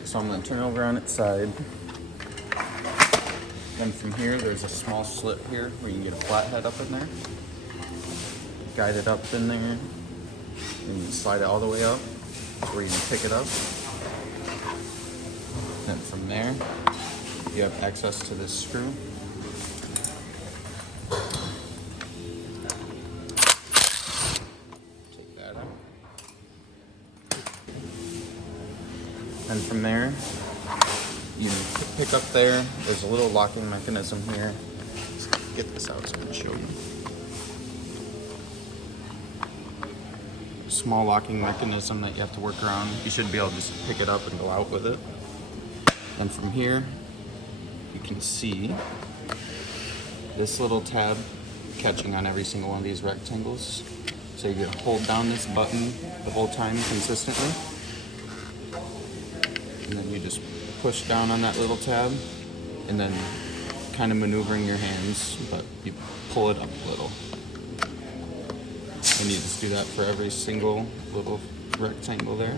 Alright, so I'm going to turn it over on its side. Then from here, there's a small slit here where you can get a flathead up in there. Guide it up in there, and you slide it all the way up to where you can pick it up. Then from there, you have access to this screw. Take that out. And from there, you pick up there. There's a little locking mechanism here. Let's get this out so I can show you. Small locking mechanism that you have to work around. You should be able to just pick it up and go out with it. And from here, you can see this little tab catching on every single one of these rectangles. So you can hold down this button the whole time consistently. And then you just push down on that little tab and then kind of maneuvering your hands, but you pull it up a little. And you just do that for every single little rectangle there.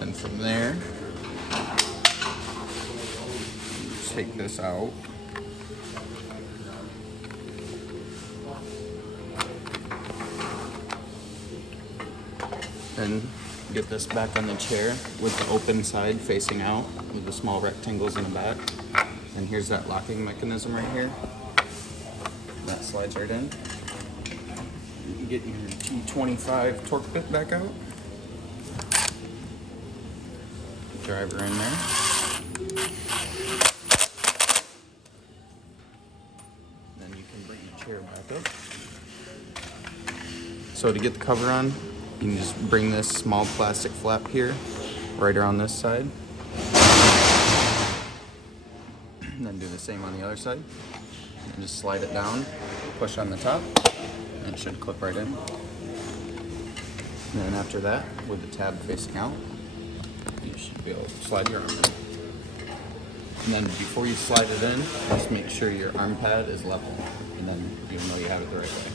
And from there, take this out. Then get this back on the chair with the open side facing out with the small rectangles in the back. And here's that locking mechanism right here. That slides right in. You can get your T25 torque bit back out. Driver in there. Then you can bring the chair back up. So to get the cover on, you can just bring this small plastic flap here, right around this side. And then do the same on the other side. And just slide it down, push on the top, and it should clip right in. And then after that, with the tab facing out, you should be able to slide your arm in. And then before you slide it in, just make sure your arm pad is level, and then you'll know you have it the right way.